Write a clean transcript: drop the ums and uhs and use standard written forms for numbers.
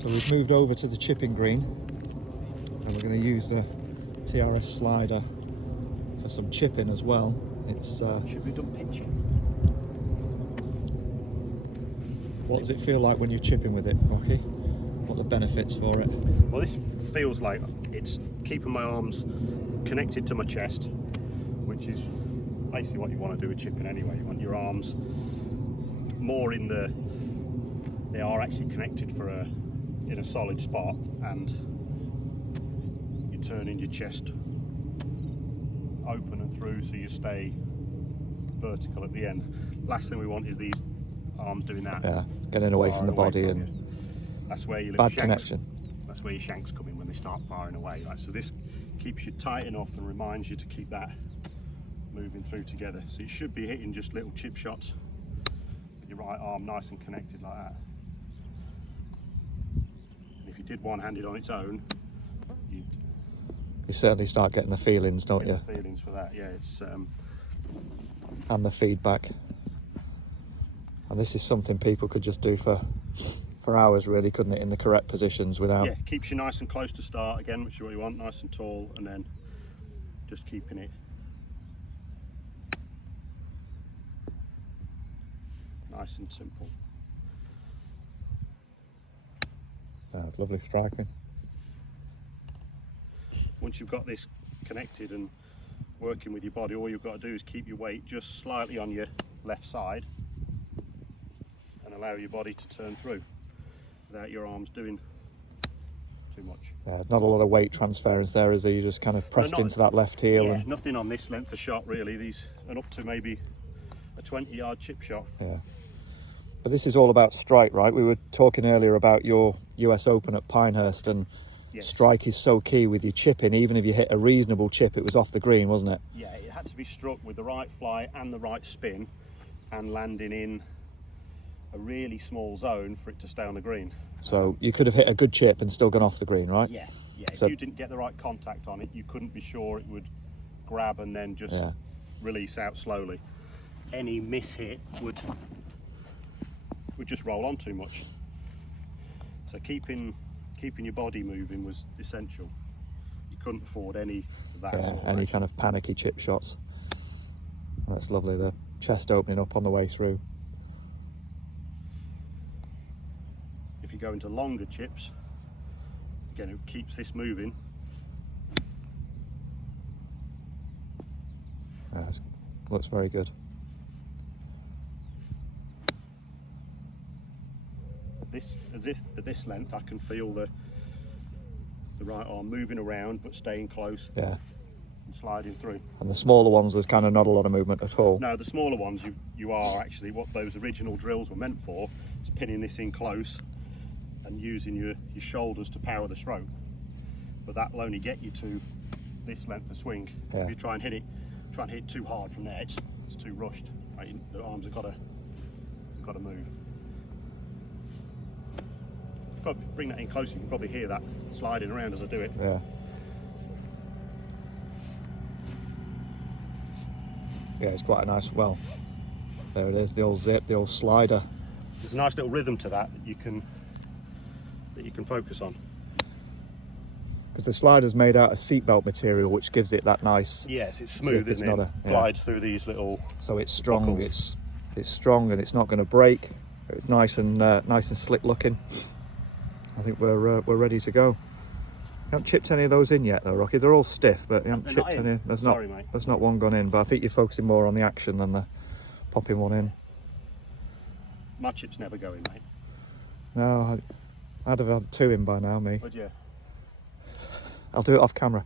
So we've moved over to the chipping green and we're going to use the TRS Slider for some chipping as well. It's should we done pitching? What does it feel like when you're chipping with it, Rocky? What are the benefits for it? Well, this feels like it's keeping my arms connected to my chest, which is basically what you want to do with chipping anyway. You want your arms more in the, they are actually connected in a solid spot, and you're turning your chest open and through so you stay vertical at the end. Last thing we want is these arms doing that. Yeah, getting away from the body, and that's where your little bad shanks, connection. that's where your shanks come in when they start firing away. Like, so this keeps you tight enough and reminds you to keep that moving through together. So you should be hitting just little chip shots with your right arm nice and connected like that. And if you did one-handed on its own, you certainly start getting the feelings, don't you? The feelings for that, yeah. It's and the feedback. And this is something people could just do for hours, really, couldn't it, in the correct positions without... Yeah, keeps you nice and close to start again, which is what you want, nice and tall, and then just keeping it nice and simple. That's lovely striking. Once you've got this connected and working with your body, all you've got to do is keep your weight just slightly on your left side and allow your body to turn through without your arms doing too much. Not a lot of weight transference there, is there? You just kind of pressed into that left heel. Yeah, and nothing on this length of shot really. These are up to maybe a 20-yard chip shot. Yeah. But this is all about strike, right? We were talking earlier about your US Open at Pinehurst, and yes, strike is so key with your chipping. Even if you hit a reasonable chip, it was off the green, wasn't it? Yeah, it had to be struck with the right fly and the right spin and landing in a really small zone for it to stay on the green. So you could have hit a good chip and still gone off the green, right? Yeah, yeah. So, if you didn't get the right contact on it, you couldn't be sure it would grab and then just release out slowly. Any miss hit would just roll on too much. So keeping your body moving was essential. You couldn't afford any of that. Yeah, any kind of panicky chip shots. That's lovely. The chest opening up on the way through. If you go into longer chips, again, it keeps this moving. Looks very good. At this length, I can feel the right arm moving around but staying close. Yeah. And sliding through. And the smaller ones, there's kind of not a lot of movement at all. No, the smaller ones, you are actually what those original drills were meant for, is pinning this in close and using your shoulders to power the stroke. But that will only get you to this length of swing. Yeah. If you try and hit it too hard from there, it's too rushed. Right? The arms have got to move. Probably bring that in closer, you can probably hear that sliding around as I do it. Yeah. Yeah, it's quite a nice, well, there it is, the old zip, the old slider. There's a nice little rhythm to that you can focus on. Because the slider's made out of seatbelt material, which gives it that nice... Yes, it's smooth, zip. isn't it? Glides through these little... So it's strong. buckles. It's strong and it's not going to break. It's nice and slick looking. I think we're ready to go. You haven't chipped any of those in yet, though, Rocky. They're all stiff, but you haven't chipped any. There's not one gone in. But I think you're focusing more on the action than the popping one in. My chips never go in, mate. No, I'd have had two in by now, me. Would you? I'll do it off camera.